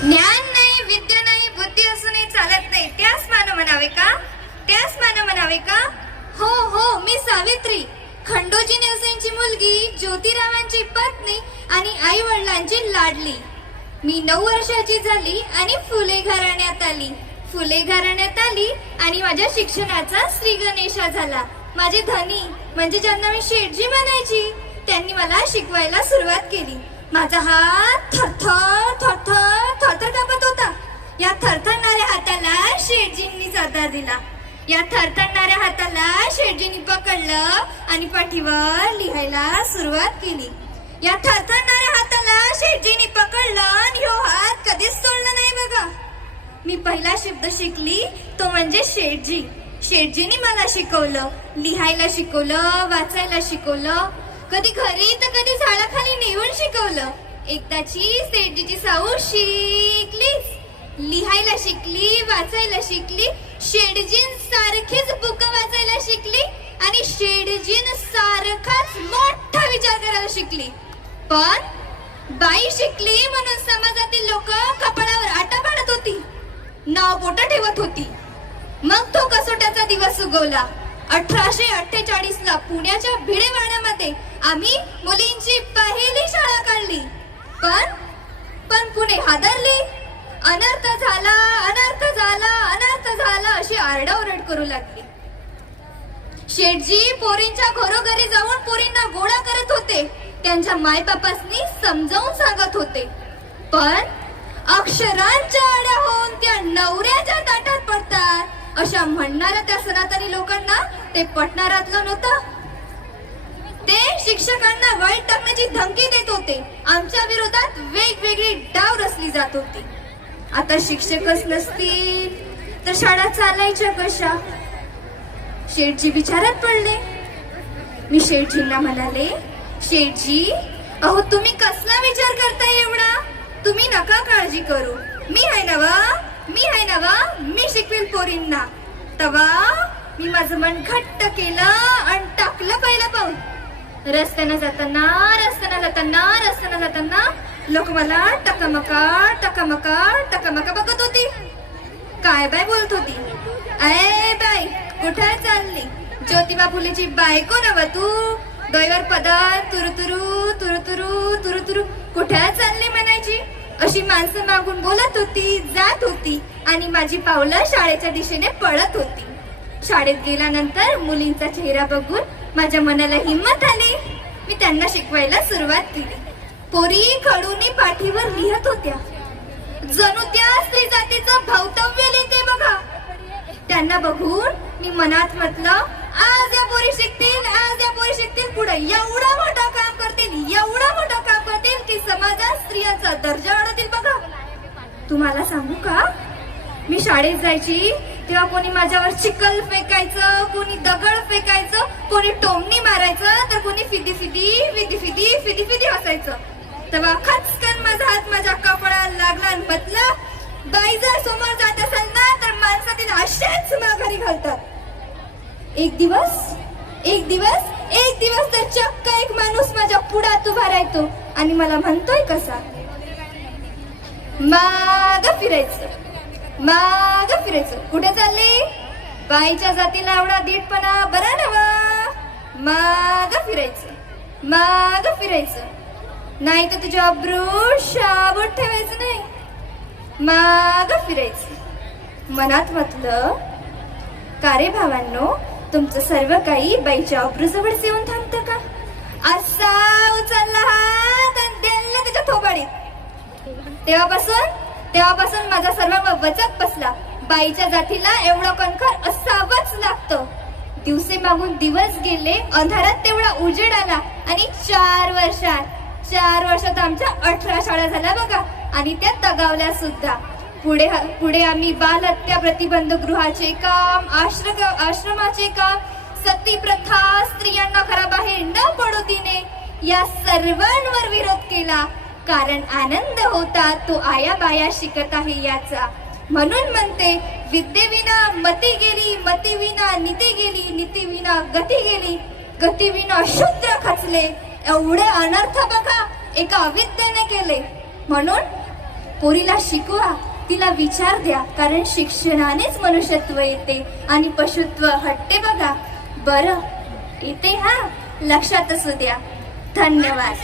ज्ञान नाही, विद्या नाही, बुद्धी असूनही चालत नाही, त्यास मानव म्हणावे का? त्यास मानव म्हणावे का? हो हो, मी सावित्री, खंडोजी नेवसेंची मुलगी, ज्योतिरावांची पत्नी आणि आई वडिलांची लाडली. मी 9 वर्षाची झाली आणि फुले घराण्यात आली. फुले घराण्यात आली आणि माझ्या शिक्षणाचा श्री गणेशा झाला. माझे धनी म्हणजे ज्यांना मी शेठजी म्हणायची, त्यांनी मला शिकवायला सुरुवात केली. माझा हात थरथर थरथर थरथर कापत होता. या थरथरणाऱ्या हाताला शेठजींनी आधार दिला. या थरथरणाऱ्या हाताला शेठजींनी पकडलं आणि पाठीवर लिहायला सुरुवात केली. या थरथरणाऱ्या हाताला शेठजींनी पकडलं आणि ह्यो हात कधीच सोडला नाही बघा. मी पहिला शब्द शिकली तो म्हणजे शेठजी. शेठजींनी मला शिकवलं, लिहायला शिकवलं, वाचायला शिकवलं, कधी घरी तर कधी झाडाखाली नेऊन शिकवलं. एकदाची शेठजीची साऊ शिकलीच, लिहायला शिकली, वाचायला शिकली, शेठजींसारखीच बुक वाचायला शिकली आणि शेठजींसारखाच मोठा विचार करायला शिकली. पण बाई शिकली म्हणून समाजातील लोक कपाळावर आटा पाडत होती, नाव बोट ठेवत होती. मग तो कसोट्याचा दिवस उगवला. 1848 ला पुण्याच्या भिडेवाड्यामध्ये आम्ही मुलींची पहिली शाळा काढली. पण पुणे हादरले. अनर्थ झाला, अनर्थ झाला, अनर्थ झाला अशी आरडाओरड करू लागली. शेठजी पोरींच्या घरोघरी जाऊन पोरींना गोळा करत होते. त्यांच्या मायबापांनी समजावून सांगत होते. पण अक्षरांच्या आड्या होऊन त्या नवऱ्याच्या ताटात पडतात अशा म्हणणाऱ्या त्या सनातनी लोकांना ते पटणारातलं नव्हतं. ते शिक्षकांना वाईट टाकण्याची धमकी देत होते. आमच्या विरोधात वेगवेगळी डाव रचली जात होती. आता शिक्षकच नसतील तर शाळा चालायच्या कशा? शेठजी विचारात पडले. मी शेठजींना म्हणाले, शेठजी, अहो तुम्ही कसला विचार करताय एवढा? तुम्ही नका काळजी करू, मी आहे नवा, मी आहे नवा, मी शिकवेल पोरींना. तवा मी माझं मन घट्ट केलं आणि टाकलं पहिलं पाऊल. रस्त्यानं जाताना लोक मला टकमका टकमका टकमका बघत होती. काय बाय बोलत होती? अय बाई, कुठे चालली? ज्योतिबा फुलेची बायको नव तू? डोईवर पदर तुरुतुरु तुरुतुरु तुरुतुरु कुठे चालली म्हणायची. अशी माणसं मागून बोलत होती, जात होती आणि माझी पावलं शाळेच्या दिशेने पळत होती. शाळेत गेल्यानंतर मुलींचा चेहरा बघून माझ्या मनाला हिंमत आली. मी त्यांना शिकवायला सुरुवात केली. पोरी खडूनी पाठीवर लिहत होत्या. जणू त्या स्त्री जातीचं भवतव्य लिहिते बघा. त्यांना बघून मी मनात म्हटलं, आज या पोरी शिकतील, आज या पोरी शिकतील, पुढे एवढा मोठा काम करतील, एवढा मोठा काम करतील की समाजात स्त्रियांचा दर्जा वाढवतील बघा. तुम्हाला सांगू का, मी शाळेत जायची तेव्हा कोणी माझ्यावर चिखल फेकायचं, कोणी दगड फेकायचं, कोणी टोमणी मारायचं, तर कोणी फिदी फिदी फिदी फिदी फिदी फिदी हसायचं. तेव्हा खचकन माझा हात माझ्या कपाळाला लागला आणि म्हटलं, बाई जर समोर जात असेल ना तर माणसातील अशाच माघारी घालतात. एक दिवस तर चक्क एक माणूस माझ्या पुढात उभा राहतो आणि मला म्हणतोय कसा, माग फिरायचं. कुठे चालली? बाईच्या जातीला एवढा दीटपणा बरा नवा. माग फिरायचं नाही तर तुझ्या अब्रू शाबूत ठेवायचं नाही. माग फिरायचं. मनात म्हटलं, का रे भावांनो, तुमचं सर्व काही बाईच्या अब्रूजवळ येऊन थांबतं का? असा उचलला हात आणि दिलं त्याच्या थोबाडीत. तेव्हापासून माझा सर्व वचक बसला. बाईच्या जातीला एवढं कणखर असावंच लागतं. दिवसे मागून दिवस गेले, अंधारात तेवढा उजेड आला आणि 4 वर्षात आमच्या 18 शाळा झाल्या बघा आणि त्या दगावल्या सुद्धा. पुढे आम्ही बालहत्या प्रतिबंध गृहाचे काम, आश्रमाचे काम, सती प्रथा, स्त्रियांना घराबाहेर न पडू देणे या सर्वांवर विरोध केला. कारण आनंद होता तो आया बाया शिकत आहे याचा. म्हणून म्हणते, विद्येविना मती गेली, मतीविना नीती गेली, नीतीविना गती गेली, गतीविना शूद्र खचले. एवढे अनर्थ बघा एका अविद्येने केले. म्हणून पोरीला शिकवा, तिला विचार द्या, कारण शिक्षणानेच मनुष्यत्व येते आणि पशुत्व हटते बघा. बरं येते, हा लक्षात असू द्या. धन्यवाद.